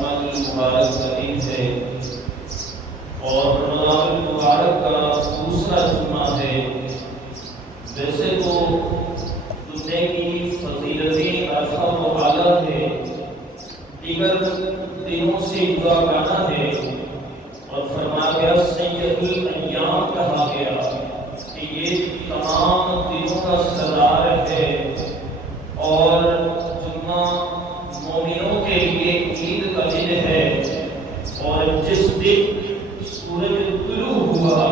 رمضان المبارک قریب ہے اور رمضان المبارک کا دوسرا جمعہ ہے۔ ویسے تو جمعے کی فضیلتیں ارفع و اعلیٰ ہے، دیگر دنوں سے جداگانہ ہے، اور فرمایا گیا سید الایام کہا گیا کہ یہ تمام دنوں کا سردار ہے، اور جمعہ مومنوں کے لیے عید کا دن ہے، اور جس دن سورج طلوع ہوا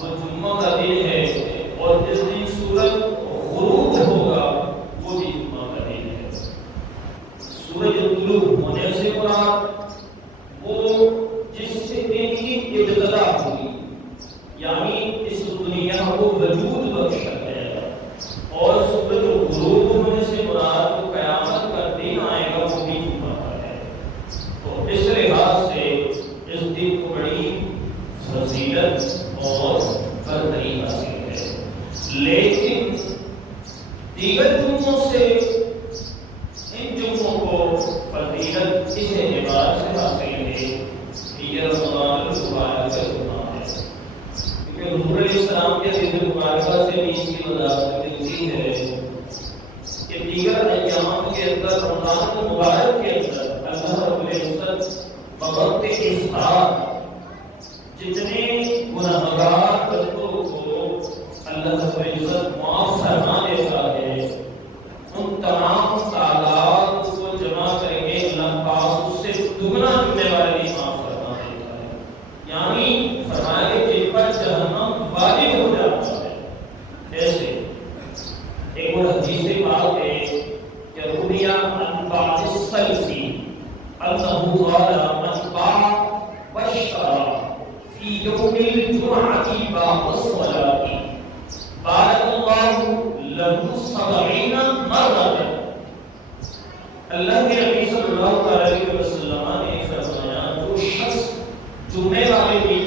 وہ جمعہ کا دن ہے، اور جس دن سورج غروب ہوگا وہ بھی جمعہ کا دن ہے۔ سورج طلوع ہونے سے مراد وہ جس سے دن کی ابتدا ہوئی، یعنی اس دنیا کو وجود بخشا ہے، اور سورج غروب ہونے سے مراد وہ قیامت کا دن آئے گا وہ بھی جمعہ کا ہے۔ تو اس لحاظ سے اس دن کو بڑی فضیلت اور برتری حاصل ہے، لیکن دیگر جمعوں سے ان جمعوں کو فضیلت اس اعتبار سے حاصل ہے کہ یہ رمضان المبارک کا جمعہ ہے، کیونکہ حضور علیہ السلام کے دن مبارکہ سے بھی اس کی وضاحت ملتی ہے کہ دیگر ایام کے اندر رمضان المبارک کے اندر اللہ رب العزت بوقت افطار جتنے گنہگار بندوں کو اللہ رب العزت معاف فرما دیتا ہے، ان تمام تعداد کو جمع کر کے اللہ پاک اس سے دگنا ذمہ واری معاف فرما دیتا ہے، یعنی فرمایا کہ جن پر جہنم واجب ہو جاتا ہے۔ ایسے ایک اور حدیث پاک ہے کہ رویا عن بعض السلفی انه قال من باع واشترى في يوم الجمعة بعد الصلاة بارك الله له 70 مرة۔ اللہ کے نبی صلی اللہ علیہ وسلم نے فرمایا جو شخص جمعے والے دن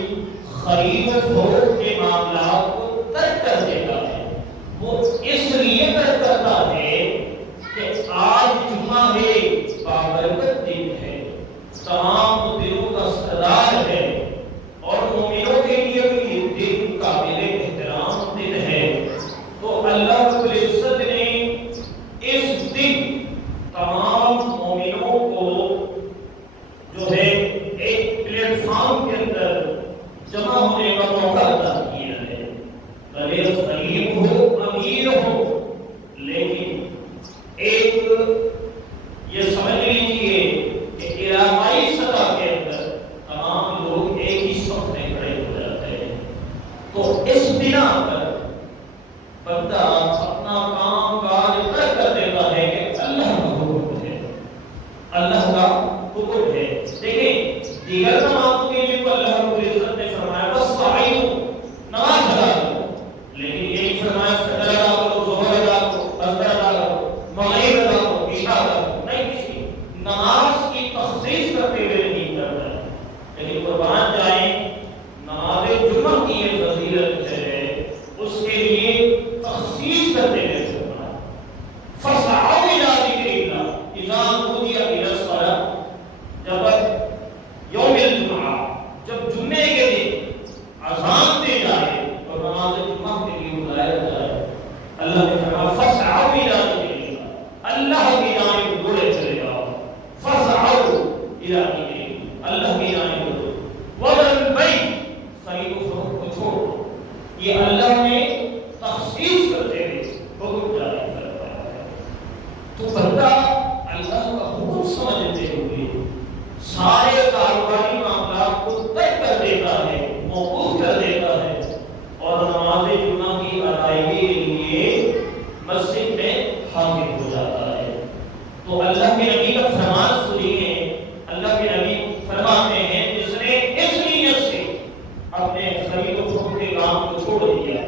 خرید و فروخت کے معاملات کو ترک کر دیتا ہے، وہ اس لیے ترک کرتا ہے کہ آج جمعہ ہے، بابرکت دن ہے، تمام دنوں کا سردار ہے، اور مومنوں کے لیے بھی یہ دن قابل احترام دن ہے، تو اللہ رب العزت نے اس دن تمام مومنوں کو جو ہے ایک پلیٹ فارم کے اندر جمع ہونے کا موقع عطا کیا ہے، بھلے غریب ہو امیر ہو، لیکن ایک یہ سمجھ لیجیے کہ علاقائی سطح کے اندر تمام لوگ ایک ہی صف میں کھڑے ہو جاتے ہیں۔ تو اس بنا پر بندہ اپنا کام کاج ترک کر دیتا ہے کہ اللہ کا حکم ہے، اللہ کا حکم ہے۔ دیکھیں دیگر نمازوں کے لیے تو اللہ رب العزت نے فرمایا وَاسْتَعِینُوا، نماز ادا کرو، لیکن یہ نہیں فرمایا فجر ادا کرو، ظہر ادا کرو، عصر ادا کرو، مغرب ادا کرو، عشاء ادا کرو، نہیں، کسی نماز کی تخصیص کرتے ہوئے نہیں کرتا ہے، لیکن قربان جائیں نماز جمعہ کی یہ فضیلت ہے، اس کے لیے تخصیص کرتے ہوئے فرمایا فَاسْعَوْا إِلَىٰ ذِكْرِ اللَّهِ إِذَا نُودِیَ إِلَى الصَّلَاةِ، جب یوم الجمعہ جب جمعے کے دن اذان دی جائے اور نماز جمعہ کے لیے بلایا جائے، اللہ نے فرمایا فَاسْعَوْا إِلَىٰ ذِكْرِ اللَّهِ، اللہ کی جانب دوڑے چلے جاؤ، فَاسْعَوْا إِلَىٰ ذِكْرِ اللَّهِ، اللہ کی جانب دوڑو، وَذَرُوا الْبَيْعَ، خرید و فروخت کو چھوڑو۔ یہ اللہ نے تخصیص کرتے ہوئے حکم جاری فرمایا ہے، تو بندہ اللہ کا حکم سمجھتے ہوئے سارے کاروباری معاملات کو ترک کر دیتا ہے، موقوف کر دیتا ہے، اور نماز جمعہ کی ادائیگی کے لیے مسجد میں حاضر ہو جاتا ہے۔ تو اللہ کے نبی کا فرمان سنیے، اللہ کے نبی فرماتے ہیں جس نے اس نیت سے اپنے خرید و فروخت کے کام کو چھوڑ دیا،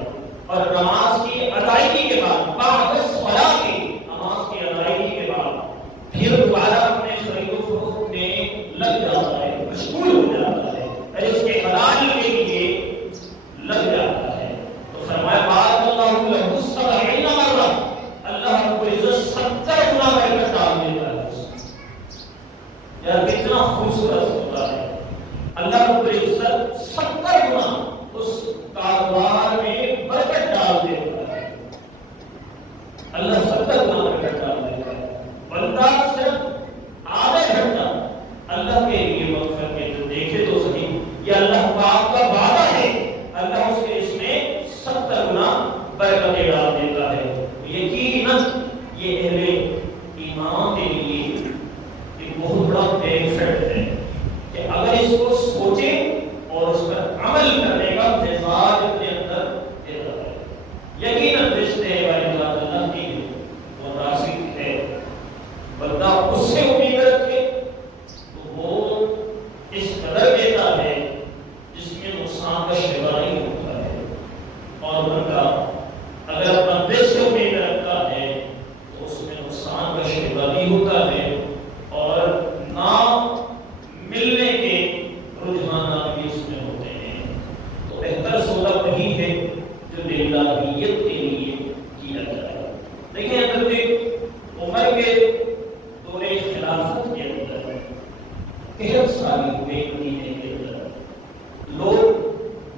خوبصورت ہوتا ہے. اللہ رب العزت 70 گنا اس کاروبار میں برکت ڈال دیتا ہے. اللہ 70 گنا برکت ڈال دیتا ہے. بندہ صرف آدھا گھنٹہ اللہ کے لیے وقف کر کے جو دیکھے تو صحیح، یہ اللہ پاک کا وعدہ ہے، اللہ اس کے اس میں 70 گنا برکتیں ڈال دیتا ہے. یقیناً یہ اہل ایمان کے لیے ایک بہت بڑا بینیفٹ ہے کہ اگر اس کو سوچیں اور اس پر عمل کرنے کا مزاج اپنے اندر دیتا ہے. یقیناً رشتے والی ذات اللہ کی وہ راسخ ہے. بندہ اس سے امید رکھے تو وہ اس قدر دیتا ہے جس میں نقصان کا شیوا نہیں ہوتا ہے. اور بندہ اگر اپنا رزق سے امید رکھتا ہے تو اس میں نقصان کا شیوا نہیں ہوتا ہے اور نہ ملنے کے رجحانات بھی اس میں ہوتے ہیں. تو بہتر سودا وہی ہے جو للہیت کے لیے کیا جائے. دیکھیں حضرت عمر کے دور خلافت کے اندر 13 سال ہوئے مدینے کے اندر لوگ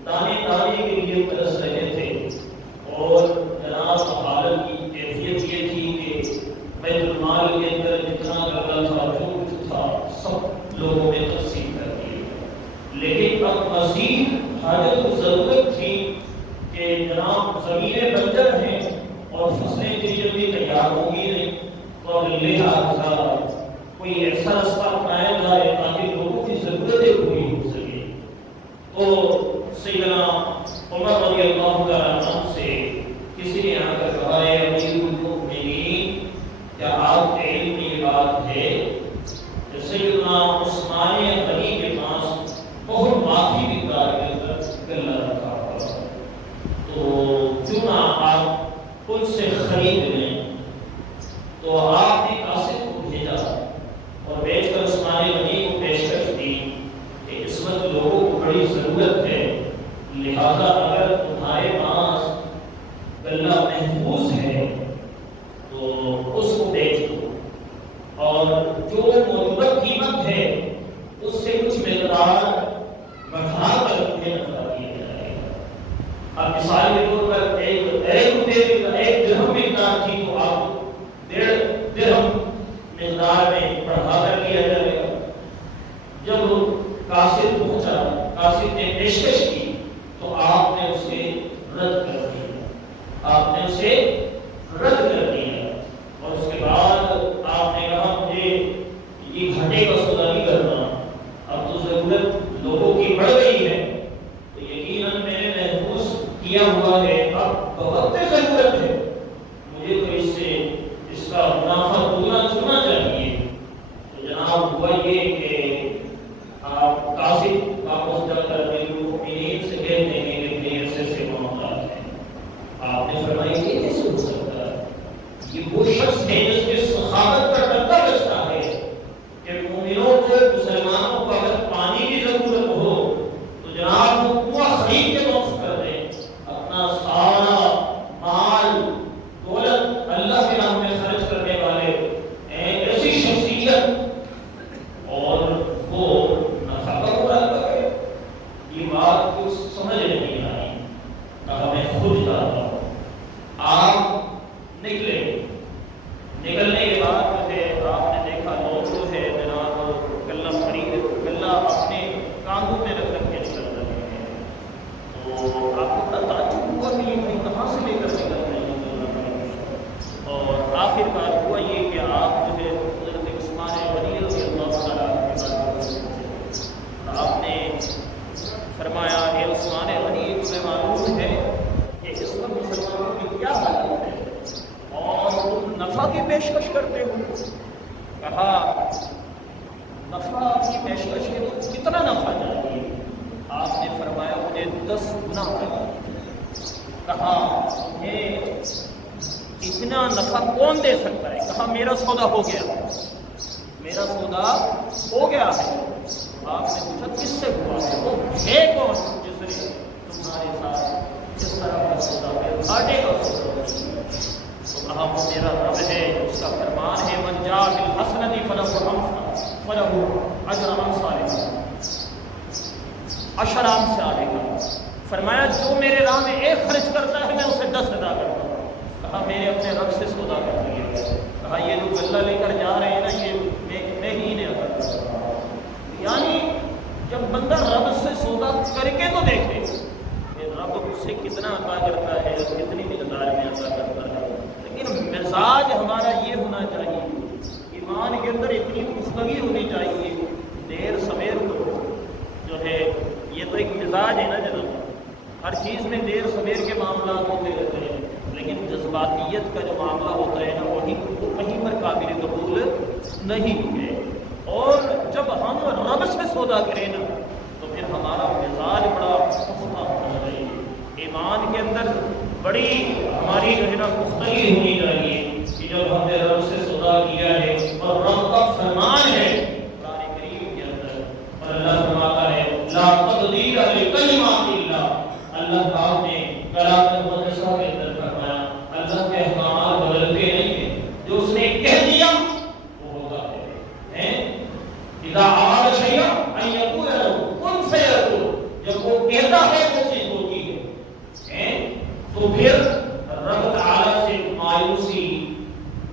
دانے دانے کے لیے ترس رہے تھے اور جناب حالت کی کیفیت یہ تھی کہ بیت المال کے اندر جتنا لگا تھا جو کچھ تھا سب لوگوں میں تقسیم کر دیا. لیکن اب مزید حاجت و ضرورت تھی کہ جناب زمینیں بنجر ہیں اور فصلیں کی جلدی تیار ہوں گی نہیں، اور لہٰذا کوئی ایسا رستہ اپنایا جائے تاکہ لوگوں کی ضرورتیں پوری ہو سکے. تو سیدنا عمر رضی اللہ تعالیٰ عنہ سے کسی نے آ کر کہا ہے امیر المؤمنین کیا آپ کے علم میں یہ بات ہے کہ سیدنا عثمان غنی کے پاس بہت معافی مقدار کے اندر غلہ رکھا ہوا ہے، تو کیوں نہ آپ ان سے خرید لیں. تو آپ نے قاصد کو بھیجا اور بیچ کر عثمان غنی کو پیشکش دی کہ اس وقت لوگوں کو بڑی ضرورت ہے، لہذا اگر تمہارے پاس غلہ محفوظ ہے تو اس کو بیچ دو اور جو موجودہ قیمت ہے اس سے کچھ مقدار بڑھا کر انہیں نفع دیا جائے گا. اب مثال کے طور پر ایک درہم مقدار تھی تو آپ 1.5 درہم مقدار میں بڑھا کر لیا جائے گا. جب قاصد پہنچا، قاصد نے پیشکش کی تو آپ نے اسے رد کر دیا. آپ نے اسے رد کر دیا اور اس کے بعد آپ نے کہا مجھے یہ گھاٹے کا سودا نہیں کرنا، اب تو ضرورت لوگوں کی بڑھ گئی ہے تو یقیناً میں نے محفوظ کیا ہوا ہے، اب بہت ضرورت ہے، مجھے تو اس سے اس کا منافع دوگنا چنا چاہیے. تو جناب ہوا یہ کہ آپ قاصد واپس جا کر المؤمنین سے کہتے ہیں کہ میرے ایسے معاملات ہیں. آپ نے فرمایا کہ کیسے ہو سکتا ہے؟ یہ وہ شخص ہے جس کے سخاوت کا ڈنکا بجتا ہے کہ مومنوں کو، مسلمانوں کو اگر پانی کی ضرورت ہو تو جناب وہ کنواں خرید کے وقف کر دیں، اپنا سارا مال دولت اللہ کے نام میں خرچ کرنے والے ایسی شخصیت اور وہ نفع کا مطالبہ کرے. یہ بات کو سمجھ نہیں آئی. کہا میں خود جاتا ہوں. آپ نکلے، نکلنے کے بعد جو ہے آپ نے دیکھا لوگ جو ہے جناب غلہ خرید غلہ اپنے کاندھوں میں رکھ کے نکل رہے ہیں. تو آپ کو تعجب ہوا کہ یہ بھائی کہاں سے لے کر نکل رہے ہیں. اور آخر بات ہوا یہ کہ آپ جو ہے حضرت عثمان غنی رضی اللہ تعالیٰ آپ نے فرمایا کہ عثمان غنی تمہیں معلوم ہے کہ اس وقت مسلمانوں کی کیا حالت ہے اور تم نفع کی پیشکش کرتے ہو. کہا نفع کی پیشکش ہے تو کتنا نفع چاہیے؟ آپ نے فرمایا مجھے 10 گنا چاہیے. کہا تمہیں اتنا نفع کون دے سکتا ہے؟ کہا میرا سودا ہو گیا، میرا سودا ہو گیا ہے. آپ نے پوچھا کس سے ہوا ہے؟ وہ ہے کون جس نے تمہارے ساتھ جس طرح کا سودا ہے، گھاٹے کا سودا ہے؟ تو کہا وہ میرا رب ہے، اس کا فرمان ہے من جاء بالحسنۃ فلہ اجر امثالها عشر امثالها، فرمایا جو میرے راہ میں ایک خرچ کرتا ہے میں اسے 10 ادا کرتا ہوں۔ کہا میرے اپنے رب سے سودا کر لیا، کہا یہ لوگ اللہ لے کر جا رہے ہیں نا، یہ میں ہی انہیں عطا کرتا ہوں۔ یعنی جب بندہ رب سے سودا کر کے تو دیکھے کہ رب اسے کتنا عطا کرتا ہے، کتنی مقدار میں عطا کرتا ہے۔ لیکن مزاج ہمارا یہ ہونا چاہیے، ایمان کے اندر اتنی پختگی ہونی چاہیے، دیر سویر کو جو ہے یہ تو ایک مزاج ہے نا جناب، ہر چیز میں دیر سویر کے معاملات ہوتے رہتے ہیں، لیکن جذباتیت کا جو معاملہ ہوتا ہے نا وہی کہیں پر قابل قبول نہیں ہے۔ اور جب ہم رب سے سودا کریں نا تو پھر ہمارا مزاج بڑا پختہ ہونا چاہیے، ایمان کے اندر بڑی ہماری جو ہے نا پختگی ہونی چاہیے کہ جب ہم نے رب سے سودا کیا ہے اور رب کا فرمان ہے قرآن کریم کے اندر، اور اللہ فرماتا ہے لا تبدیل لکلمات اللہ، اللہ پاک نے کلام مقدسہ کے اندر فرمایا اللہ کے احکامات بدلتے نہیں ہیں، جو اس نے کہہ دیا وہ ہوتا ہے۔ اذا اراد شیئا ان یقول له کن فیکون، جب وہ کہتا ہے وہ چیز ہوتی ہے۔ تو پھر رب تعالی سے مایوسی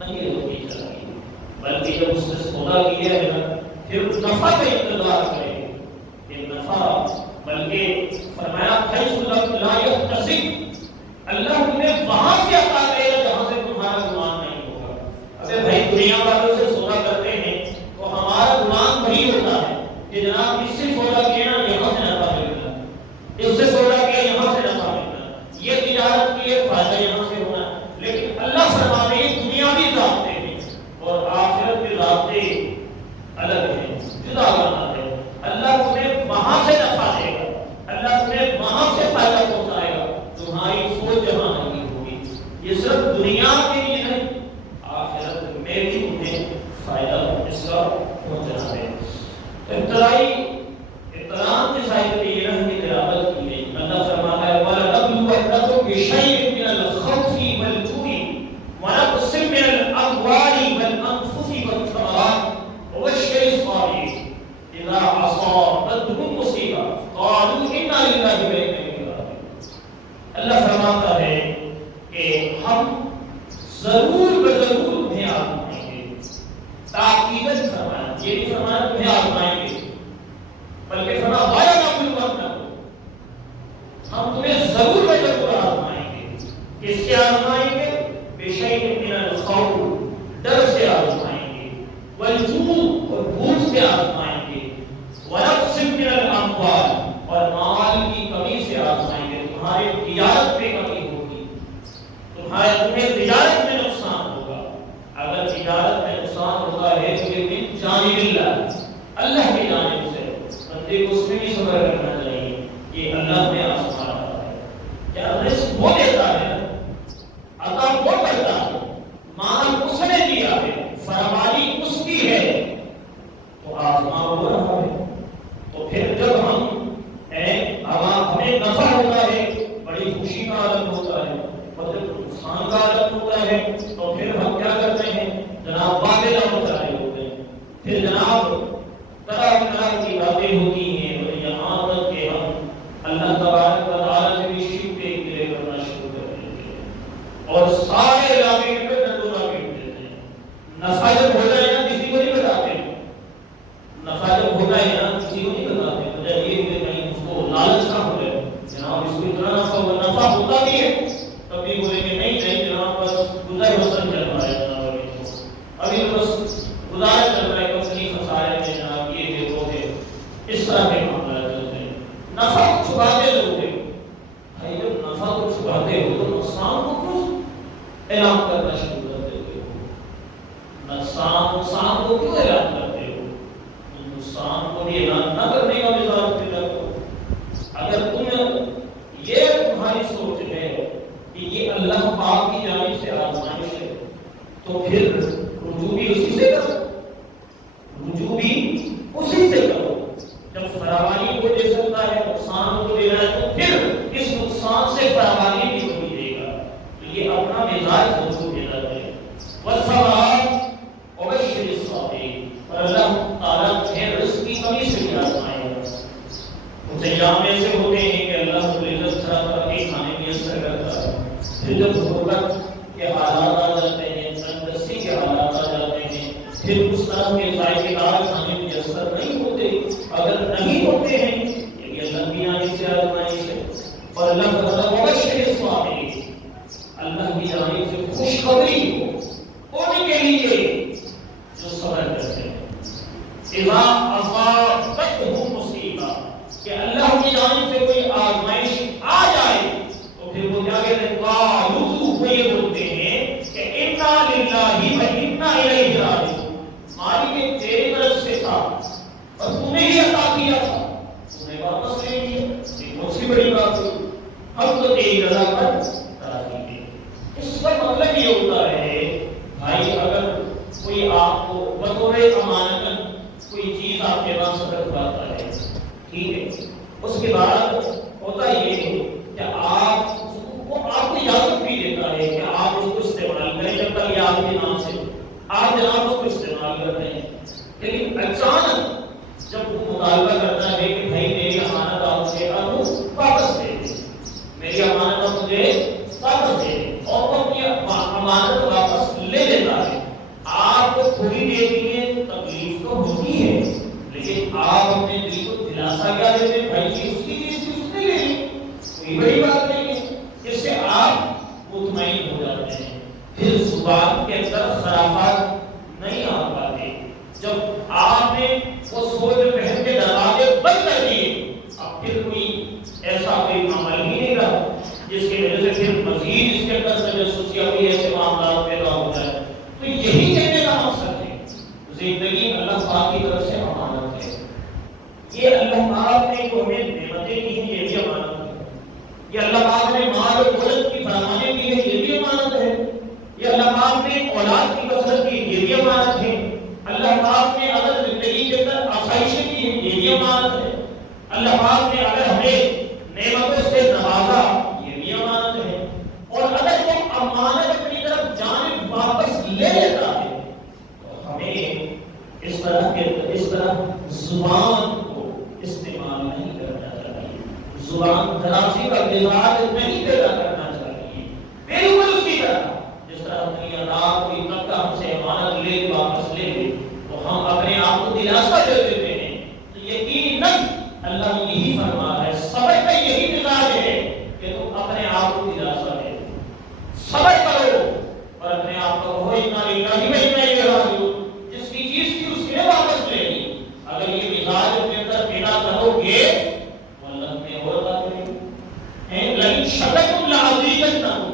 نہیں ہوتی چاہیے، بلکہ جب اس سے سودا کیا ہے نا پھر نفع کا انتظار کرے، یہ نفع بلکہ فرمایا حیث لا یحتسب، اللہ تمہیں وہاں سے عطا کرے گا جہاں سے تمہارا گمان نہیں ہوگا۔ اگر بھائی دنیا والوں سے سودا کرتے ہیں تو ہمارا گمان وہی ہوتا ہے کہ جناب اس سے سودا کیا نا یہاں سے نفع ملتا، اس سے سودا کیا یہاں سے نفع ملتا، یہ تجارت کی ایک فائدہ یہاں سے ہونا۔ لیکن اللہ فرماتے ہیں دنیاوی ضابطے ہیں اور آخرت کے ضابطے الگ ہیں، جدا کرنا ہے۔ اللہ تمہیں وہاں سے نفع دے گا، اللہ تمہیں وہاں سے فائدہ پہنچائے گا، تمہاری سوچ جہاں نہیں ہوگی۔ یہ صرف دنیا کے لیے نہیں، آخرت میں بھی تمہیں فائدہ اس کا پہنچنا ہے۔ ابتدائی احترام کی صاحب نے یہ رحم کی تلاوت کی ہے، اللہ فرماتا ہے وَلَنَبْلُوَنَّكُم بِشَيْءٍ مِّنَ الْخَوْفِ وَالْجُوعِ وَنَقْصٍ مِّنَ الْأَمْوَالِ وَالْأَنفُسِ وَالثَّمَرَاتِ وَبَشِّرِ الصَّابِرِينَ إِذَا أَصَابَتْهُم مُّصِیبَۃٌ قَالُوا إِنَّا لِلَّهِ وَإِنَّا إِلَیْهِ رَاجِعُونَ۔ اللہ فرماتا ہے کہ ہم ضرور بضرور انہیں آزمائیں گے، تاکیدن فرمایا، یہ نہیں فرمایا تمہیں آزمائیں گے، بلکہ فرمایا وَلَنَبْلُوَنَّكُم، ہم تمہیں ضرور ضرور آزمائیں گے۔ کس سے آزمائیں گے؟ بِشَیْءٍ مِّنَ الْخَوْفِ، ڈر سے آزمائیں گے، وَالْجُوعِ، اور بھوک سے آزمائیں گے، وَنَقْصٍ مِّنَ الْأَمْوَالِ، اور مال کی کمی سے آزمائیں گے، تمہارے تجارت میں کمی ہوگی، تمہیں تجارت میں نقصان ہوگا۔ اگر تجارت میں نقصان ہوتا ہے تو یہ من جانب اللہ کی جانب سے، بندے کو اس میں بھی صبر کرنا چاہیے، یہ اللہ میں آزما رہا ہے۔ کیا رزق وہ دیتا ہے، عطا وہ کرتا ہے، مال اس نے دیا ہے، فراوانی اس کی ہے، تو آزما ہو رہا ہے۔ تو پھر جب ہم ہمیں نفع ہوتا ہے بڑی خوشی کا عالم ہوتا ہے، اور جب نقصان کا عالم ہوتا ہے تو پھر ہم کیا کرتے ہیں جناب، واقعہ ہوتا رہے ہوتے ہیں، پھر جناب طرح طرح کی باتیں ہوتی ہیں، اور یہاں تک کہ ہم اللہ تبارک و تعالیٰ سے بھی شرک کے گلے کرنا شروع کر دیتے ہیں، اور سارے علاقے میں ڈنڈورا پیٹ دیتے ہیں۔ نفع جب ہو جائے نا کسی کو نہیں بتاتے، نفع جب ہو جائے نا کسی کو نہیں بتاتے، وجہ یہ کہ کہیں اس کو لالچ نہ ہو جائے، جناب اس کو اتنا نفع ہوتا بھی ہے تب بھی بولیں گے نہیں نہیں جناب بس گزر وصل چل رہا ہے، جناب ابھی تو بس گزارا چل رہا ہے، کمپنی خسارے میں جناب یہ ہے وہ ہے، اس طرح کے معاملات چلتے ہیں۔ نفع کو چھپاتے لوگ ہیں، بھائی جب نفع کو چھپاتے ہو تو نقصان کو کیوں اعلان کرنا شروع کر دیتے ہو؟ نقصان کو کیوں اعلان کرتے ہو؟ نقصان کو بھی اعلان نہ کرنے کا مزاج پیدا کرو۔ اگر یہ تمہاری سوچ ہے کہ یہ اللہ پاک کی جانب سے آزمائش ہے تو پھر رجوع بھی اسی سے کرو، رجوع بھی اسی سے کرو۔ جب فراوانی کو دے سکتا ہے، نقصان کو دے رہا ہے، تو پھر اس نقصان سے فراوانی بھی کوئی دے گا، تو یہ اپنا مزاج ضرور دینا ہے۔ والثمرات وبشر الصابرین، اور اللہ تعالیٰ تمہیں رزق سے بھی آزمائے گا۔ کچھ ایام ایسے ہوتے ہیں کہ اللہ رب العزت طرح کے کھانے میسر کرتا ہے، پھر جب غربت کے حالات آ جاتے ہیں، تنگدستی کے حالات آ جاتے ہیں، پھر اس طرح کے ذائقے دار کھانے میسر نہیں ہوتے۔ اگر نہیں ہوتے ہیں یہ بھی اللہ کی جانب سے آزمائش ہے، اور اللہ تعالیٰ مبشر صابرین، اللہ کی جانب سے خوشخبری ہونے کے لیے جو صبر کرتے ہیں۔ اذا اصابتهم مصیبہ، کہ اللہ کی جانب سے کوئی آزمائش آ جائے تو پھر وہ کیا کہتے ہیں؟ قالوا، وہ یہ بولتے ہیں کہ انا للہ و انا الیہ راجعون، ہماری یہ تیری طرف سے تھا اور تو نے ہی عطا کیا تھا، تو نے واپس لے لیا، یہ کون سی بڑی بات ہوئی؟ ہم تو تیری رضا پر راضی ہیں۔ اس کا مطلب یہ ہوتا ہے بھائی، اگر کوئی آپ کو بطور امانت کوئی چیز آپ کے پاس رکھواتا ہے، ٹھیک ہے، اس کے بعد ہوتا یہ ہے کہ آپ کو اجازت بھی دیتا ہے کہ آپ اس کو استعمال کریں، جب تک یہ آپ کے نام سے آپ جناب اس کو استعمال کرتے ہیں، لیکن اچانک جب وہ مطالبہ کرتا ہے کہ بھائی میری امانت آپ مجھے واپس دے دیں، میری امانت آپ مجھے واپس دے دیں، اور وہ اپنی امانت واپس لے لیتا ہے، آپ کو تھوڑی دیر کے لیے تکلیف تو ہوتی ہے، لیکن آپ اپنے دل کو دلاسا کیا دیتے ہیں؟ بھائی جی اس کی چیز تھی، اس نے لے لی، کوئی بڑی بات نہیں ہے، اس سے آپ مطمئن ہو جاتے ہیں۔ پھر زبان کے اندر خرافات نہیں آ پاتے۔ جب آپ نے وہ سوچ پہن کے دروازے بند کر دیے، اب پھر کوئی ایسا کوئی عمل ہی نہیں رہا جس کی وجہ سے پھر مزید اس کے اندر تجسس یا کوئی ایسے معاملات پیدا ہو جائے۔ تو یہی کہنے کا مقصد ہے، زندگی اللہ پاک کی طرف سے امانت ہے۔ یہ اللہ پاک نے جو ہمیں نعمتیں دی ہیں یہ بھی امانت ہے، یہ اللہ پاک نے مال و دولت کی فراوانی کی ہے یہ بھی امانت ہے، یہ اللہ پاک نے اولاد کی کثرت کی یہ بھی امانت ہے، اللہ پاک نے اگر زندگی کے اندر آسائشیں کی ہیں یہ بھی امانت ہے، اللہ پاک نے اگر ہمیں نعمتوں سے نوازا یہ بھی امانت ہے، اور اگر وہ امانت اپنی طرف جانب واپس لے لیتا ہے تو ہمیں اس طرح زبان کو استعمال نہیں کرنا چاہیے، زبان دراسی کا مزاج نہیں پیدا کرنا چاہیے، بالکل اسی طرح جس طرح دنیا دار کوئی طبقہ ہم سے امانت لے واپس لے لے تو ہم اپنے آپ کو دلاسا دے دیتے ہیں، تو یقیناً اللہ نے یہی فرمایا ہے، صبر کا یہی مزاج ہے کہ تم اپنے آپ کو دلاسا دے دو، صبر کرو اور اپنے آپ کو کہو انا للہ و انا الیہ راجعون، جس کی چیز تھی اس نے واپس لے لی۔ اگر یہ مزاج اپنے اندر پیدا کرو گے تو اللہ میں اور ادا کرے گا، لیکن شکرتم لازیدنکم،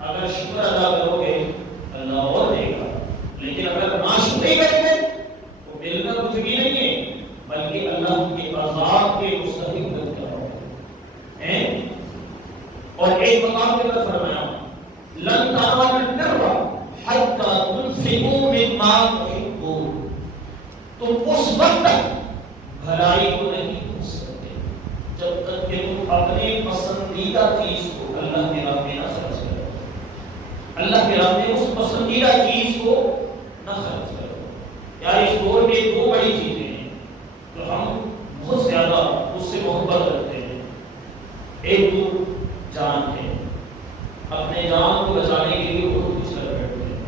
اگر شکر ادا کرو گے اللہ اور دے گا، لیکن اگر ناشکری کرو گے تو ملنا کچھ بھی نہیں ہے بلکہ اللہ کے عذاب کے مستحق بن جاؤ گے۔ اور ایک مقام کے پر فرمایا لن تنالوا البر حتى تنفقوا مما تحبون، تم اس وقت تک بھلائی کو نہیں پہنچ سکتے جب تک کہ تم اپنے پسندیدہ چیز کو اللہ کے راہ میں نہ خرچ کرو، اللہ کے راہ میں اس پسندیدہ چیز کو نہ خرچ کرو۔ یار اس دور میں دو بڑی چیزیں ہیں جو ہم بہت زیادہ اس سے محبت رکھتے ہیں، ایک تو جان ہے، اپنے جان کو بچانے کے لیے بہت کچھ کر بیٹھتے ہیں،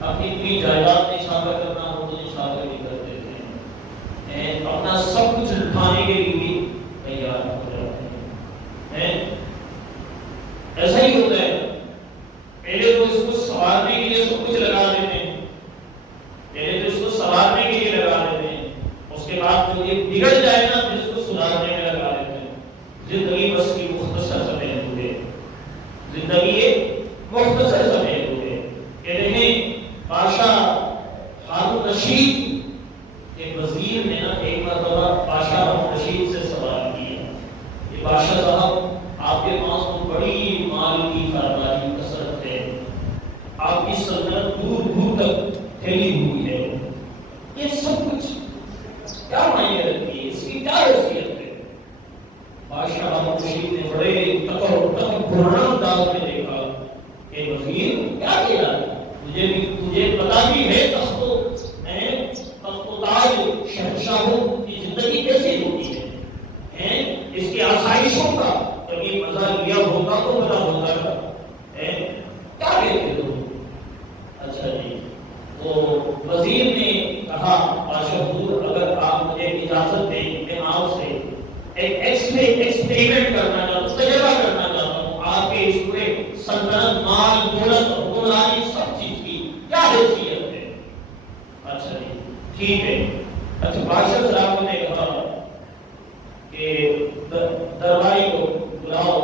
اپنی پوری جائیداد نشاور کرنا ہو تو نشاور بھی کر دیتے ہیں، اپنا سب کچھ لٹانے کے لیے بھی تیار ہو جاتے ہیں۔ ایسا ہی ہوتا ہے، پہلے تو اس کو سنوارنے کے لیے سب کچھ لگا دیتے ہیں، پہلے تو اس کو سنوارنے کے لیے لگا دیتے ہیں، اس کے بعد جو یہ بگڑ جائے نا پھر اس کو سدھارنے میں لگا دیتے ہیں۔ زندگی بس کی مختصر سمے ہوئے، زندگی ایک مختصر سمے ہوئے کہ دیکھیں بادشاہ ہارون رشید کے وزیر نے نا ایک مرتبہ بادشاہ ہارون رشید سے سوال کیا کہ بادشاہ صاحب آپ کے پاس تو بڑی مال کی فراوانی کثرت ہے، آپ کی سلطنت دور دور تک پھیلی ہوئی ہے، یہ سب کچھ کیا معنی رکھتی ہے، اس کی کیا حیثیت ہے؟ بادشاہ ہارون رشید نے بڑے تکبرانہ انداز میں دیکھا کہ وزیر کیا کہہ رہا ہے، تجھے پتا بھی ہے تخت و تاج شہنشاہوں کی زندگی اجازت دیں میں آپ سے ایک ایکسپیریمنٹ کرنا چاہتا ہوں، تجربہ کرنا چاہتا ہوں آپ کے اس پورے سلطنت، مال، دولت، حکمرانی سب چیز کی کیا حیثیت ہے۔ اچھا جی ٹھیک ہے۔ اچھا بادشاہ صاحب نے کہا کہ درباری کو بلاؤ۔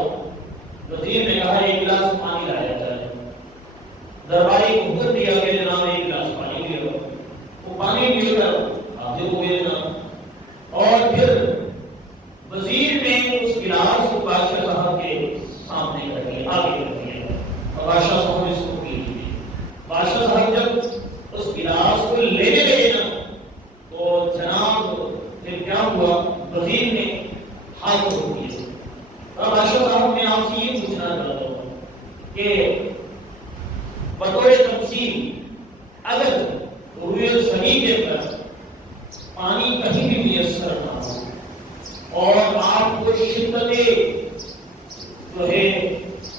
وزیر نے کہا ایک گلاس پانی لایا جائے۔ درباری کو حکم دیا کہ جناب ایک گلاس پانی لے لو۔ وہ پانی پی کر حاضر ہوئے جناب، اور پھر وزیر نے اس گلاس کو بادشاہ صاحب کے سامنے کر دیا، آگے کر دیا، اور بادشاہ صاحب اس کو پی لیے۔ بادشاہ صاحب جب اس گلاس کو لینے لگے نا تو جناب پھر کیا ہوا، وزیر نے ہاتھ روک دیا۔ اور بادشاہ صاحب میں آپ سے یہ پوچھنا چاہتا ہوں کہ بطور تمثیل اگر روئے زمین کے اندر پانی کہیں بھی میسر نہ ہو اور آپ کو شدت جو ہے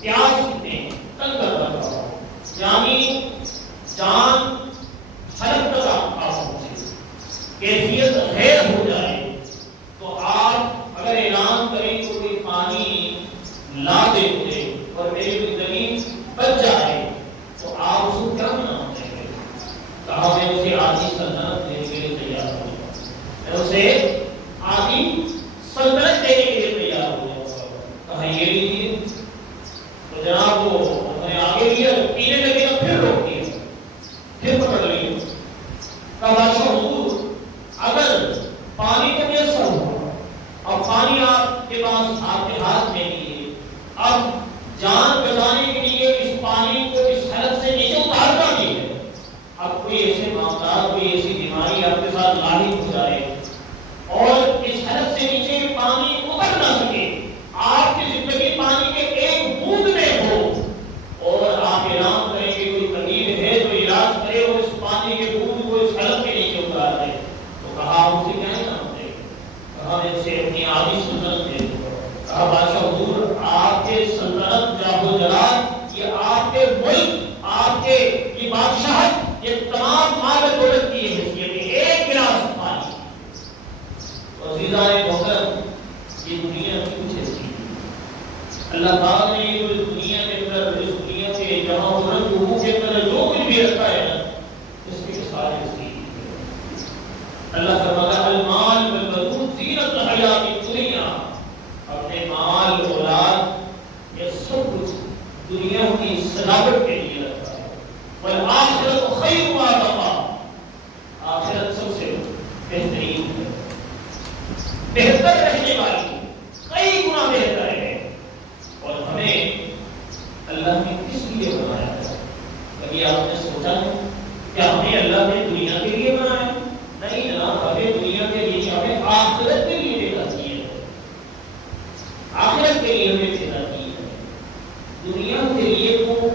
پیاس میں تنگ کر رہا ہو، یعنی جان حلق تک آپ پہنچے، کیفیت غیر ہو جائے، تو آپ اگر اعلان کریں تو کوئی پانی لا دے مجھے اور میری کوئی زمین بچ جائے تو آپ اس کو کیا بناؤں گے؟ کہا میں اسے آدھی سلطنت دینے کے لیے تیار ہوں، میں اسے آدھی سلطنت دینے کے لیے تیار ہوں۔ کہا یہ لیجیے، تو جناب وہ انہوں نے آگے لیا، پینے لگے تو پھر روک دیا، پھر پکڑ لیا۔ کہا بادشاہ حضور اگر پانی تو میسر ہوا، اب پانی آپ کے پاس آپ کے ہاتھ میں لیے، اب جان بچانے کے لیے اس پانی کو اس حلق سے نیچے اتارنا بھی ہے۔ اب کوئی ایسے معاملات، کوئی ایسی بیماری آپ کے ساتھ لاحق ہو جائے اور اس حلق سے نیچے پانی اتر نہ سکے، آپ کی زندگی پانی کے ایک بوند میں ہو، اور آپ اعلان کریں کہ کوئی طبیب ہے جو علاج کرے اور اس پانی کے بوند کو اس حلق کے نیچے اتار دے، تو کہا آپ اسے کیا نام دے؟ کہا میں اسے اپنی آدھی سلطنت دے دوں۔ کہا بادشاہ حضور آپ کے سلطنت جاہ و جلال، یہ آپ کے ملک، آپ کے یہ بادشاہت، یہ تمام مال و دولت کی حیثیت ہے ایک گلاس پانی۔ عزیزان محترم، یہ دنیا کی کچھ ایسی ہے، اللہ تعالیٰ نے یہ دنیا کے اندر، اس دنیا کے جہاں روح کے اندر جو کچھ بھی رکھا ہے نا، اس کی مثال ایسی ہے۔ اللہ فرماتا ہے المال والبنون زینت الحیات الدنیا، اپنے مال اولاد یہ سب کچھ دنیا کی سجاوٹ کے لیے رکھا ہے۔ والآخرۃ خیر و ابقیٰ، آخرت سب سے بہترین ہے، بہتر رہنے والی، کئی گنا بہتر ہے۔ اور ہمیں اللہ نے کس لیے بنایا ہے؟ کبھی آپ نے سوچا ہے کیا ہمیں اللہ نے دنیا کے لیے بنایا؟ نہیں جناب، ہمیں دنیا کے لیے، ہمیں آخرت کے لیے پیدا کیا ہے، آخرت کے لیے ہمیں پیدا کی ہے۔ دنیا کے لیے تو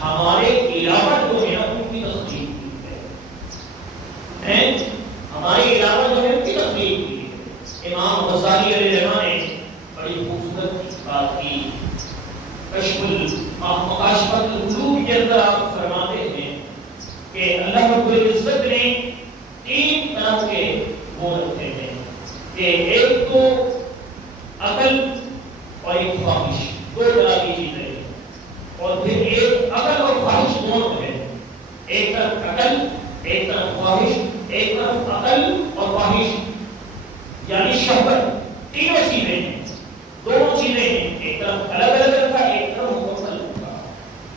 ہمارے علاوہ جو ہے ان کی تخلیق کی ہے، ہمارے علاوہ جو ہے ان کی تخلیق کی ہے۔ امام غزالی علیہ الرحمہ نے بڑی خوبصورت بات کی، کاشف القلوب کے اندر آپ فرماتے ہیں کہ اللہ رب العزت نے تین طرح کے وہ رکھے ہیں کہ ایک تو عقل اور ایک خواہش، دو طرح کی چیزیں، اور پھر ایک عقل اور خواہش دونوں ہے، ایک طرف عقل، ایک طرف خواہش، ایک طرف عقل اور خواہش یعنی شہوت، تینوں چیزیں ہیں، دونوں چیزیں ہیں، ایک طرف الگ الگ رکھا، ایک طرف مکمل رکھا۔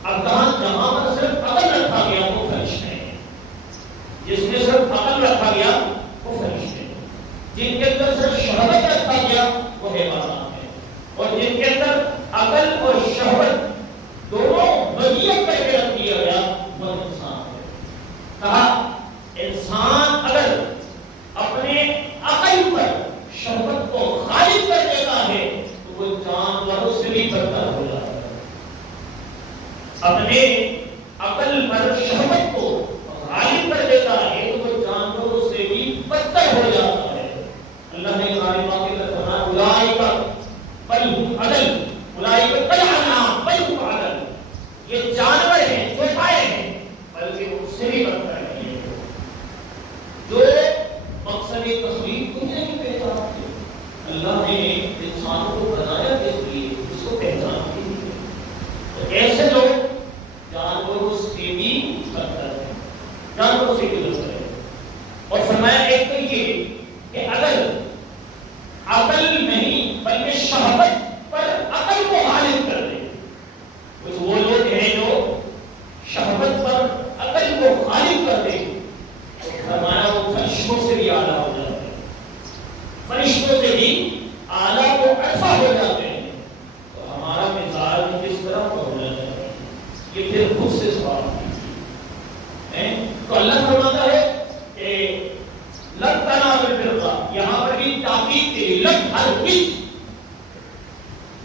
اب جہاں پر صرف عقل رکھا گیا وہ فرشتے ہیں، جس میں صرف عقل رکھا گیا وہ فرشتے ہیں، جن کے اندر صرف شہوت رکھا گیا وہ حیوانات ہیں، اور جن کے اندر عقل اور شہوت دونوں وضعیت کر کے رکھ دیا گیا وہ انسان ہے۔ کہا انسان اگر اپنے عقل پر شہوت کو غالب کر دیتا ہے تو وہ جانوروں سے بھی بدتر ہو جاتا ہے، اپنے عقل پر شہوت کو غالب کر دیتا ہے تو وہ جانوروں سے بھی بدتر ہو جاتا ہے۔ اللہ نے قرآن پاک کے اندر فرمایا اولئک بل هم اضل، اولئک کالانعام بل هم اضل، یہ جانور ہیں، چوپائے ہیں، بلکہ ان سے بھی بدتر ہیں، جو مقصد تخلیق کو نہیں فرشتوں سے بھی اعلیٰ و عرفہ ہو جاتے ہیں، تو ہمارا مزاج کس طرح کا ہو جاتا ہے؟ یہ پھر خود سے سوال ہے۔ تو اللہ فرماتا ہے کہ لن تنالوا البر، یہاں پر بھی تاکید کے لیے لن، ہرگز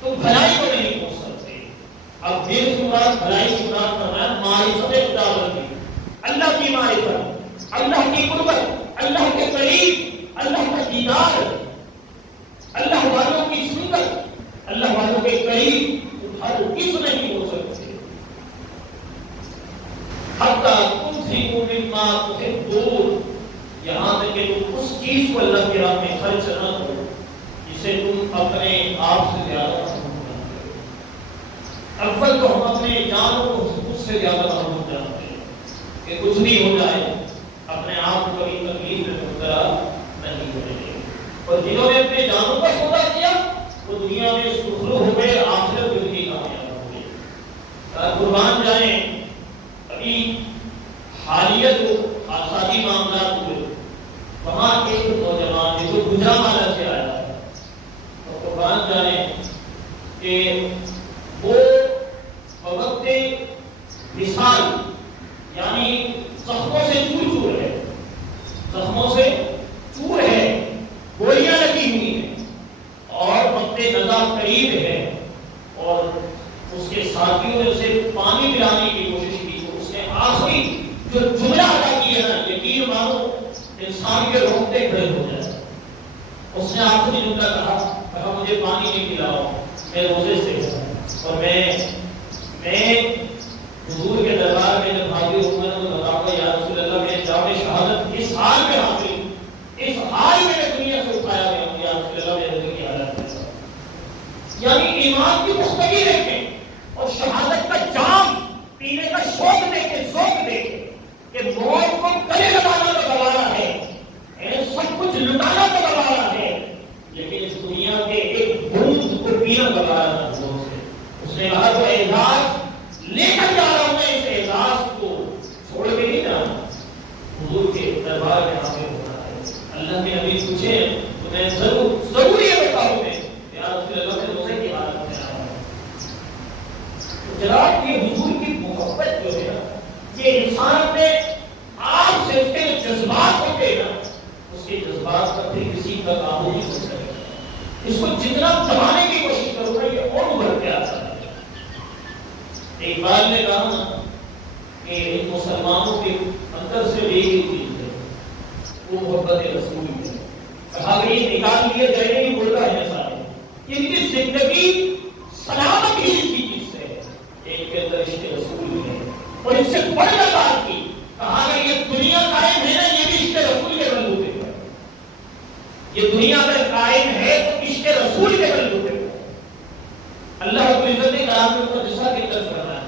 تم بھلائی کو نہیں پہنچ سکتے۔ اب دیر مراد بھلائی سے مراد فرمایا معرفت خدا بندی، اللہ کی معرفت، اللہ کی قربت، اللہ کے قریب، اللہ کا دیدار، اللہ والوں کی سنت، اللہ والوں کے قریب تم ہرگز نہیں ہو سکتے حتی تنفقوا مما تحبون، یہاں تک کہ تم اس چیز کو اللہ کی راہ میں خرچ نہ کرو جسے تم اپنے آپ سے زیادہ محبوب جانتے ہو۔ اول تو ہم اپنے جانوں کو خود سے زیادہ محبوب جانتے ہیں کہ کچھ بھی ہو جائے اپنے آپ کو کبھی تکلیف میں مبتلا نہیں ہونے دیں، اور جنہوں نے اپنے جانوں کا سودا کیا وہ دنیا میں سرخرو ہو گئے، آخرت میں بھی کامیاب ہو گئے۔ قربان جائیں، ابھی حالیہ جو آسادی معاملات ہوئے وہاں ایک نوجوان جو گجرانوالہ سے آیا، تو قربان جائیں کہ وہ بوقت مثال یعنی زخموں سے چور چور ہے، زخموں سے چور ہے، گولیاں لگی ہوئی ہیں، اور وقت نزا قریب ہے، اور اس کے ساتھیوں نے اسے پانی پلانے کی کوشش کی، تو اس نے آخری جو جملہ ادا کیا نا، یقین مانو انسان کے رونگٹے کھڑے ہو جائے، اس نے آخری جملہ کہا مجھے پانی نہیں پلاؤ، میں روزے سے ہوں، اور میں حضور کے دربار میں جب حاضر ہوں میں نے بتاؤں گا یا رسول اللہ میں جام شہادت اس حال میں حاصل، اس حال میں دنیا سے اٹھایا گیا ہوں یا رسول اللہ میرے دل کی حالت ہے۔ یعنی ایمان کی مستقی دیکھیں اور شہادت کا جام پینے کا شوق دیکھیں، ذوق دیکھیں کہ موت کو گلے لگانا تو گوارا ہے، سب کچھ لٹانا تو گوارا ہے، لیکن اس دنیا کے ایک بوند کو پینا گوارا نہ ہو۔ اس نے کہا جو اعزاز لے کر جا رہا ہوں میں، اس اعزاز کو چھوڑ کے نہیں جانا، حضور کے دربار میں حاضر ہونا ہے۔ اللہ کے نبی پوچھیں تو میں ضرور یہ بتاؤں گے یا رسول اللہ میں روزے کی حالت میں آ رہا ہوں۔ جناب یہ حضور کی محبت جو ہے یہ انسان میں آپ سے اس کے جذبات ہوتے ہیں نا، اس کے جذبات پر پھر کسی کا قابو نہیں ہو سکے، اس کو جتنا دبانے کی کوشش کرو گا یہ اور ابھر کے آتا ہے۔ اقبال نے کہا نا کہ مسلمانوں کے اندر سے ایک ہی چیز ہے، وہ محبت رسول ہے۔ کہا کہ یہ نکال لیے جائے نہیں بول رہا ہے سارے، ان کی زندگی سلامت ہی اسی چیز سے ہے، ایک کے اندر عشق رسول ہے، اور اس سے بڑھ کر بات کی، کہا کہ یہ دنیا قائم ہے نا یہ بھی عشق رسول کے بلبوتے پر، یہ دنیا اگر قائم ہے تو عشق رسول کے بلبوتے پر۔ اللہ رب العزت نے کلام مقدسہ کے اندر فرمایا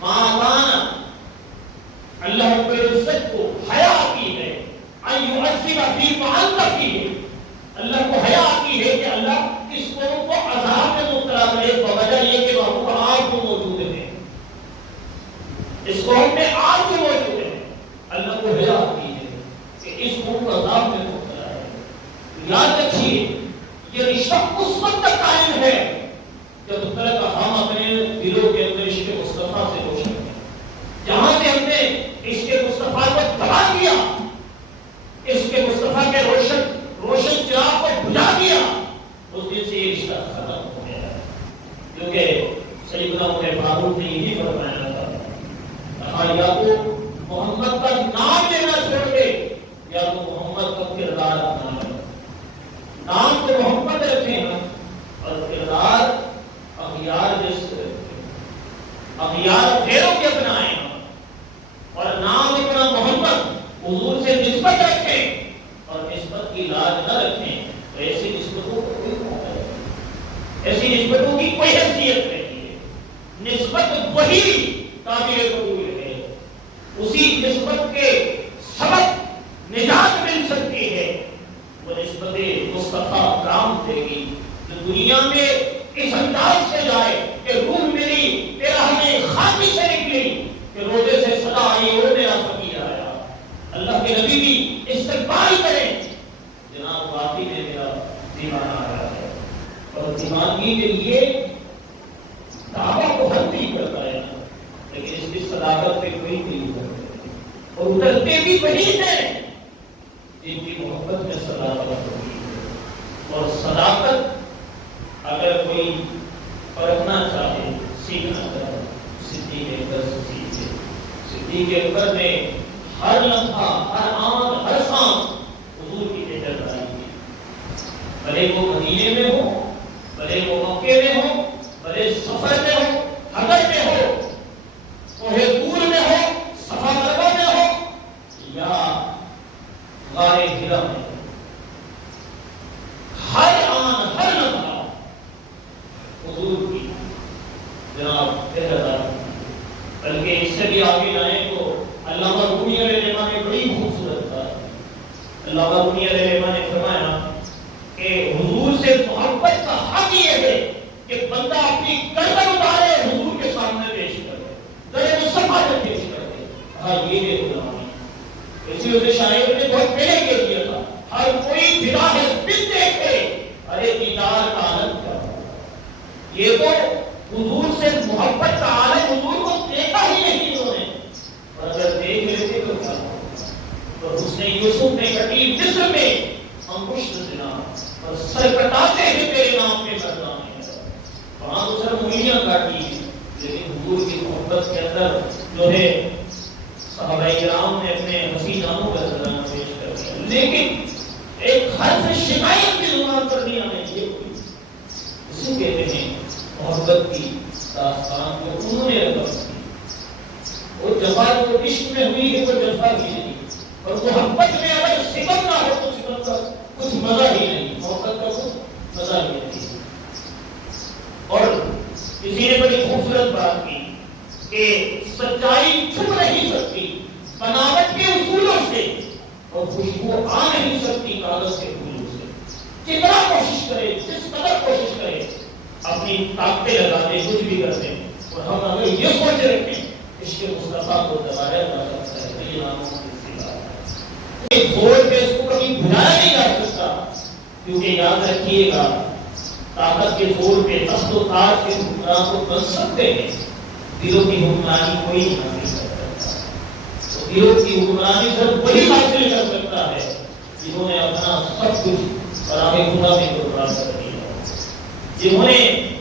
ماں اللہ رب العزت کو حیا آتی ہے ان یعذب فی وانت فیہ، اللہ کو حیا آتی ہے کہ اللہ اس قوم کو عذاب میں مبتلا کرے بوجہ یہ کہ وہ آپ کو موجود ہے، اس قوم میں آپ جو موجود ہے، اللہ کو حیا آتی ہے کہ اس قوم کو عذاب میں مبتلا ہے۔ یاد رکھیے یہ رشتہ اس وقت تک قائم ہے جب تک ہم اپنے دلوں کے اندر عشق مصطفیٰ سے روشن ہیں، جہاں سے ہم نے عشق مصطفیٰ کو دبا دیا، عشق مصطفیٰ کے روشن چراغ کو بجھا دیا، اس دن سے یہ رشتہ ختم ہو گیا، کیونکہ سیدنا عمر فاروق نے یہی فرمایا تھا، کہا یا تو محمد کا نام لینا چھوڑ دے یا تو محمد کا کردار اپنا لے، نام تو محمد رکھے ہیں اور کردار اغیار جیسے اغیار غیروں کے اپنائیں، اور نام اپنا محمد حضور سے نسبت رکھیں اور نسبت کی لاج نہ رکھیں، تو ایسی نسبتوں کو کوئی فائدہ نہیں، ایسی نسبتوں کی کوئی حیثیت نہیں ہے۔ نسبت وہی قابل قبول ہے، اسی نسبت کے سبب نجات مل سکتی ہے، وہ نسبت مصطفیٰ کام دے گی جو دنیا میں اس انداز سے جائے کہ روح میری تیرا ہمیں خاکی سے نکلی کہ روزے سے صدا آئی اور میرا فقیر آیا، اللہ کے نبی بھی استقبال کریں جناب واقعی میں میرا دیوانہ آیا ہے اور دیوانگی کے لیے دعویٰ کو حل نہیں کرتا ہے لیکن اس کی صداقت پہ کوئی نہیں اترتے اور اترتے بھی وہی ہیں جن کی محبت میں صداقت ہوتی ہے اور صداقت اگر کوئی پرکھنا چاہے سیکھنا چاہے صدیق اکبر سے سیکھے صدیق اکبر نے ہر لمحہ ہر آن ہر سانس حضور کی عزت بنائی ہے بھلے وہ مدینے میں ہو بھلے وہ مکے میں ہو بھلے سفر میں ہو حضر میں ہو کوہ طور میں ہو صفا مروہ میں ہو یا غار حرا میں ہر آن ہر لمحہ حضور کی جناب عزت بلکہ اس سے بھی آگے جائیں تو علامہ رومی علیہ السلام نے بڑی خوبصورت بات علامہ رومی علیہ السلام نے فرمایا کہ حضور سے محبت کا حق یہ ہے کہ بندہ اپنی گردن اتارے حضور کے سامنے پیش کرے در مصطفیٰ میں پیش کرے ہاں یہ ہے غلامی اسی وجہ شاعر نے بہت پہلے کہہ دیا تھا ہر کوئی فدا ہے دل دیکھے ارے دیدار کا عالم کیا یہ تو حضور سے محبت کا عالم حضور کو دیکھا ہی نہیں انہوں نے اور اگر دیکھ لیتے تو کیا تو حسن یوسف نے کٹی مصر میں انگشت زنا اور سر کٹاتے ہیں تیرے نام پہ مردانے وہاں تو سر انگلیاں کاٹی ہیں لیکن حضور کی محبت کے اندر جو ہے صحابہ کرام نے اپنے حسین ناموں کا نذرانہ پیش کر دیا لیکن ایک حرف شکایت کی زبان پر نہیں آنے یہ اسی کہتے ہیں محبت کی داستان کو انہوں نے رقم کی وہ جفا جو عشق میں ہوئی ہے وہ جفا کی نہیں اور محبت میں اگر صفت نہ ہو تو صفت کا کچھ مزہ ہی نہیں محبت کا کچھ مزہ ہی نہیں اور کسی نے بڑی خوبصورت بات کی کہ سچائی چھپ نہیں سکتی بناوٹ کے اصولوں سے اور خوشبو آ نہیں سکتی کاغذ کے پھولوں سے جتنا کوشش کرے جس قدر کوشش کرے اپنی طاقتیں لگا دیں کچھ بھی کر دیں اور ہم اگر یہ سوچ رکھیں عشق مصطفیٰ کو دبایا جا سکتا ہے تو یہ ناموں کی استعمال ہے زور پہ اس کو کبھی بھلایا نہیں جا سکتا کیونکہ یاد رکھیے گا طاقت کے زور پہ تخت و تاج کے حکمران کو بن سکتے ہیں دلوں کی حکمرانی کوئی نہیں حاصل کر سکتا تو دلوں کی حکمرانی صرف وہی حاصل کر سکتا ہے جنہوں نے اپنا سب کچھ براہ خدا میں قربان کر دیا جنہوں نے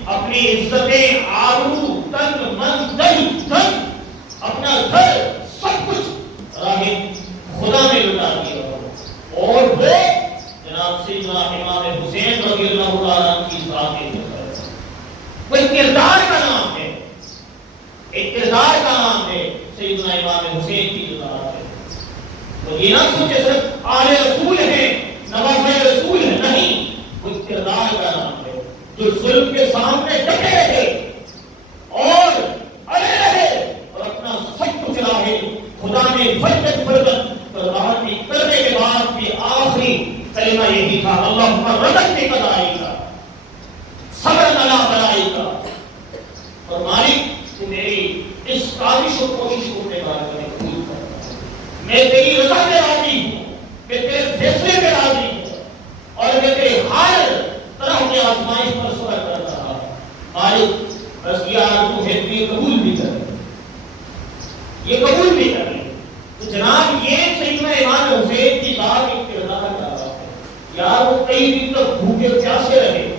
اپنی عزتیں آبرو تن من دن اپنا گھر سب کچھ راہ خدا میں لٹا دیا اور وہ جناب سیدنا امام حسین رضی اللہ تعالیٰ عنہ کی ذات وہ کردار کا نام ہے ایک کردار کا نام ہے سیدنا امام حسین کی ذات ہے تو یہ نہ سوچے صرف آل رسول ہیں نواز رسول ہیں نہیں وہ کردار کا نام ہے جو ظلم کے سامنے ڈٹے رہے اور اڑے رہے اور اپنا سب کچھ راہے خدا نے فرد قربانی کرنے کے بعد بھی آخری کلمہ یہی تھا اللہم رضت کے قضائی کا صبر نلا بلائی کا اور مالک تو میری اس کاوش و کوشش کو اپنے بارے میں قبول کرتا میں تیری رضا میں راضی ہوں میں تیرے فیصلے میں راضی ہوں اور میں تیرے ہر طرح کی آزمائش پر صبر کر رہا مالک بس یہ آرزو ہے تو یہ قبول بھی کر یہ قبول بھی کر لیں تو جناب یہ سیدنا امام حسین کی ذات ایک کردار کا ہے یار وہ کئی دن تک بھوکے پیاسے رہے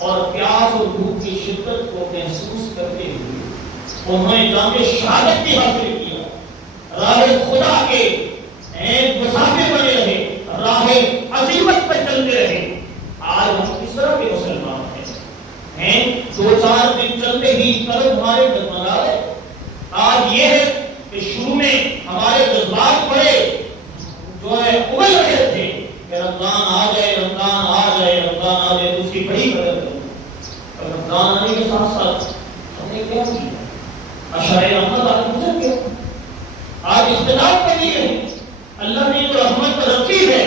اور پیاس اور بھوک کی شدت کو محسوس کرتے ہوئے انہوں نے جام شہادت بھی حاصل کیا راہ خدا کے مسافر بنے رہے راہ عظیمت پر چلتے رہے آج ہم کس طرح کے مسلمان ہیں دو چار دن چلتے ہی قلب ہمارے ڈگمگا رہے آج یہ ہے کہ شروع میں ہمارے جذبات بڑے جو ہے ابل رہے تھے کہ رمضان آ جائے رمضان آ جائے رمضان آ جائے تو اس کی بڑی قدر کریں اور رمضان آنے کے ساتھ ساتھ ہم نے کیا کیا اشارے رحمت آج گزر گیا آج اختلاف کر لیے اللہ نے جو رحمت رکھی ہے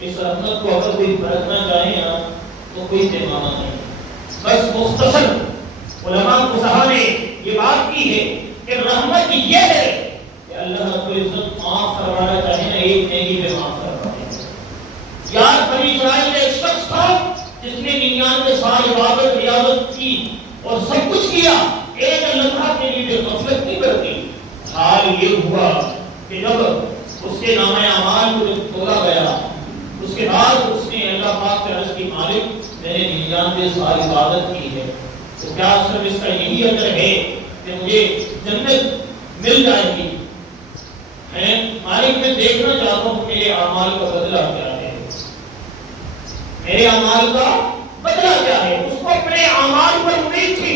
اس رحمت کو اگر کوئی برتنا چاہے نا تو کوئی پیمانہ نہیں بس مختصر علماء فقہا نے یہ بات کی ہے کہ رحمت یہ ہے کہ اللہ رب العزت معاف کروانا چاہے نا ایک نیکی پہ معاف کروانا یار بنی اسرائیل میں ایک شخص تھا کی اور سب کچھ کیا، ایک لمحہ کے لیے بھی غفلت نہیں برتی۔ حال یہ ہوا کہ جب اس کے نامہ اعمال کو جب تولا گیا، اس کے بعد اس نے اللہ پاک سے عرض کی، مالک میں نے 99 سال عبادت کی ہے، تو کیا صرف اس کا یہی اجر ہے کہ مجھے جنت مل جائے گی؟ مالک میں دیکھنا چاہتا ہوں میرے اعمال کا بدلہ کیا ہے، میرے اعمال کا بدلہ کیا ہے۔ اس کو اپنے اعمال پر امید تھی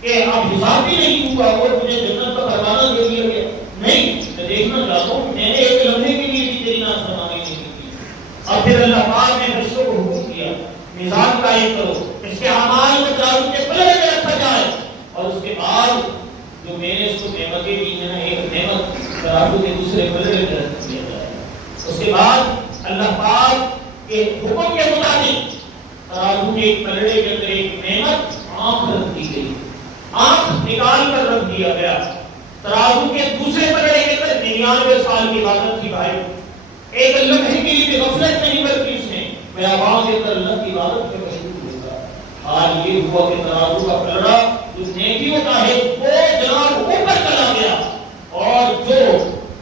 کہ اب حساب بھی نہیں ہوا اور مجھے جنت کا پروانہ دے دیا گیا، نہیں، میں دیکھنا چاہتا ہوں میں نے ایک لمحے کے لیے بھی تیری نافرمانی نہیں کی۔ اور پھر اللہ پاک نے فرشتوں کو حکم دیا، میزان قائم کرو، اس کے اعمال کو ترازو کے پلڑے میں رکھا جائے، اور اس کے بعد جو میں نے اس کو نعمتیں دی ہیں، ایک نعمت ترازو کے دوسرے پلڑے میں رکھ دیا جائے۔ اس کے بعد اللہ پاک کے حکم کے مطابق ترازو کے ایک پلڑے کے اندر ایک نعمت آنکھ رکھ دی گئی، آنکھ نکال کر رکھ دیا گیا۔ ترازو کے دوسرے پلڑے کے اندر 99 سال کی عبادت تھی بھائی، ایک لمحے کے لیے بھی غفلت نہیں برتی اس نے، بیابان کے اندر اللہ کی عبادت میں مشغول ہوگا۔ حال یہ ہوا کہ ترازو کا پلڑا جو نیکیوں کا ہے وہ جناب اوپر چلا گیا، اور جو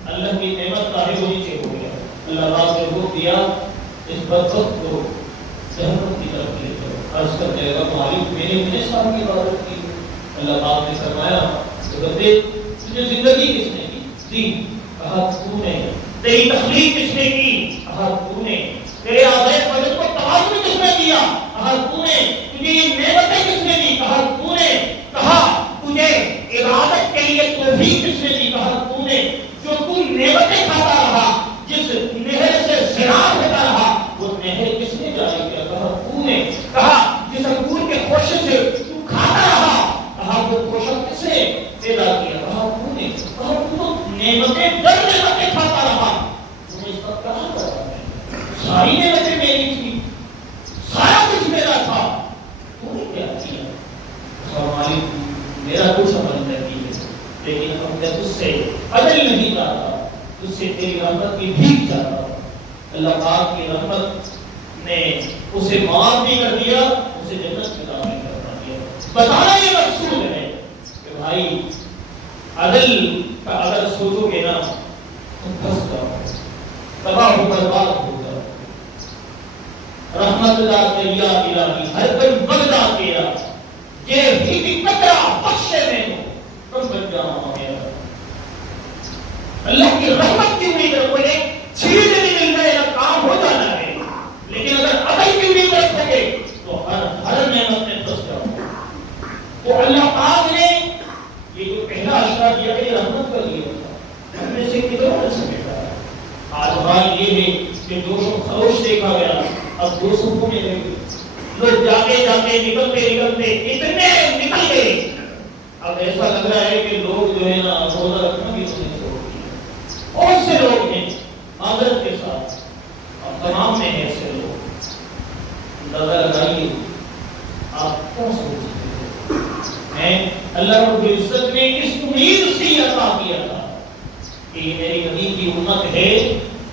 اللہ کی نعمت کا ہے وہ نیچے ہو گیا۔ اللہ پاک نے حکم دیا، اس بدبخت کو جہنم کی طرف لے جاؤ۔ عرض کرنے لگا، مالک میں نے اتنے سال کی عبادت کی۔ اللہ پاک نے فرمایا، کہ بندے تجھے زندگی کس نے دی؟ کہا تو نے۔ تیری تخلیق کس نے کی؟ کہا تو نے۔ تیرے آزائے بدن کو توازن کس نے دیا؟ کہا تو نے۔ تجھے یہ نعمتیں کس نے دی؟ کہا تو نے۔ کہا تجھے عبادت کے لیے توفیق کس نے دی؟ کہا تو نے۔ جو تو نعمتیں کھاتا رہا، جس نہر سے سیراب ہوتا رہا، وہ نہر کس نے جاری کیا؟ کہا تو نے۔ کہا جس انگور کے خوشے سے تو کھاتا رہا، کہا وہ خوشہ کس نے پیدا کیا؟ کہا تو نے۔ کہا تو نعمتیں در نعمتیں کھاتا رہا، تمہیں اس کا کہاں کرتا ہے؟ ساری نعمتیں میری تھی، سارا کچھ میرا تھا، تو نے کیا کیا؟ ہماری میرا کچھ عمل نہیں ہے، لیکن ہم نے تجھ سے عدل نہیں چاہتا، تجھ سے تیری رحمت کی بھیک چاہتا ہوں۔ اللہ پاک کی رحمت نے اسے معاف بھی کر دیا، اسے جنت میں داخل کروا دیا۔ بتانا یہ مقصود ہے کہ بھائی عدل کا اگر سوچو گے نا تو پھنس جاؤ، تباہ و برباد ہو جاؤ۔ رحمت اللہ تیرا الہی ہر دم بغدا تیرا، یہ بھی قطرہ بخشے میں ہو تم بن جاؤ میرا۔ اللہ کی رحمت کی امید رکھو، ایک چھیڑ نہیں مل رہا ہے، کام ہو جانا ہے، لیکن اگر عدل کی امید رکھو گے تو ہر نعمت میں پھنس جاؤ۔ تو اللہ پاک نے یہ جو پہلا اشارہ دیا کہ رحمت کا دیا تھا، ہم میں سے کتنا ہو سکتا ہے؟ آج حال یہ ہے کہ جوش و خروش دیکھا گیا، اب دو صفوں میں رہ گئے، لوگ جاتے جاتے نکلتے نکلتے اتنے نکل گئے، اب ایسا لگ رہا ہے کہ لوگ جو ہے نا روزہ رکھنا بھی نہیں چھوڑ دیا۔ بہت سے لوگ ہیں معذرت کے ساتھ، اب تمام میں ہیں ایسے لوگ، اندازہ لگائیے آپ کون سمجھتے ہیں؟ اللہ رب العزت نے اس امید سے عطا کیا تھا کہ یہ میری نبی کی امت ہے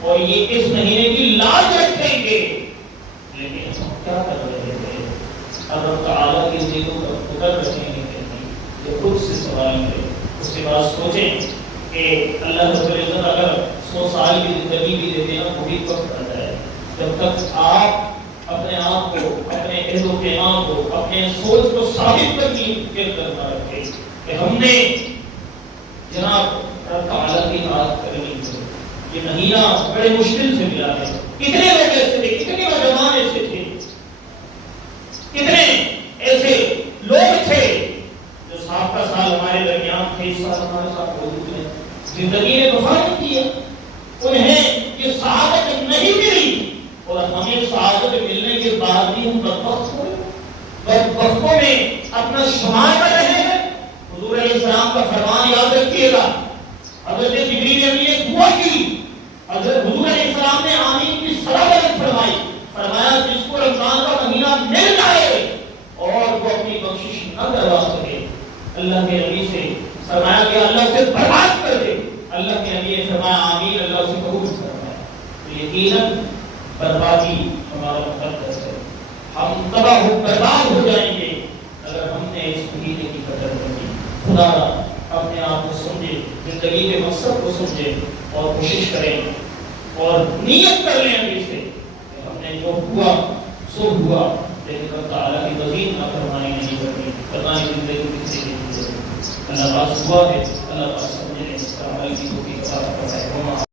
اور یہ اس مہینے کی لاج رکھیں گے، لیکن ہم کیا کر رہے تھے؟ اللہ تعالیٰ کی امیدوں پر اتر رہے ہیں کہ نہیں؟ یہ خود سے سوال ہے۔ اس کے بعد سوچیں کہ اللہ رب العزت اگر 100 سال کی زندگی بھی دے دینا وہ بھی وقت آ جائے، جب تک آپ اپنے آپ کو، اپنے عہد و پیمان کو، اپنے سوچ کو ثابت کرنے کی فکر کرنا رکھے کہ ہم نے جناب رب تعالیٰ کی اطاعت کرنی ہے۔ یہ مہینہ بڑے مشکل سے ملا ہے، کتنے لوگ ایسے تھے، کتنے نوجوان ایسے تھے، کتنے ایسے لوگ تھے جو سابقہ سال ہمارے درمیان تھے، اس سال ہمارے ساتھ موجود ہیں، زندگی نے وفا نہیں کیا، انہیں یہ سعادت نہیں ملی، اور ہمیں سعادت ملنے کے بعد بھی ہم بدبخت ہوئے، بدبختوں میں اپنا شمار کر رہے ہیں۔ حضور علیہ السلام کا فرمان یاد رکھیے گا، حضرت جبریل امین نے دعا کی، حضرت حضور علیہ السلام نے آمین کی صلاح فرمائی، فرمایا جس کو رمضان کا مہینہ مل جائے اور وہ اپنی بخشش نہ کروا سکے، اللہ کے نبی سے فرمایا کہ اللہ سے برباد کر دے، اللہ کے نبی نے فرمایا آمین، اللہ سے قبول فرمایا۔ تو یقیناً بربادی ہمارا مقدس ہے، ہم تباہ و برباد ہو جائیں گے دوبارہ اپنے آپ کو سمجھے، زندگی کے مقصد کو سمجھے اور کوشش کریں اور نیت کر لیں ابھی سے کہ ہم نے جو ہوا سو ہوا، لیکن اللہ تعالیٰ کی مزید نافرمانی نہیں کرنی، پتہ نہیں زندگی کسی کی گزرے۔ اللہ پاک ہوا ہے، اللہ پاک سمجھے، عمل کی توفیق عطا فرمائے۔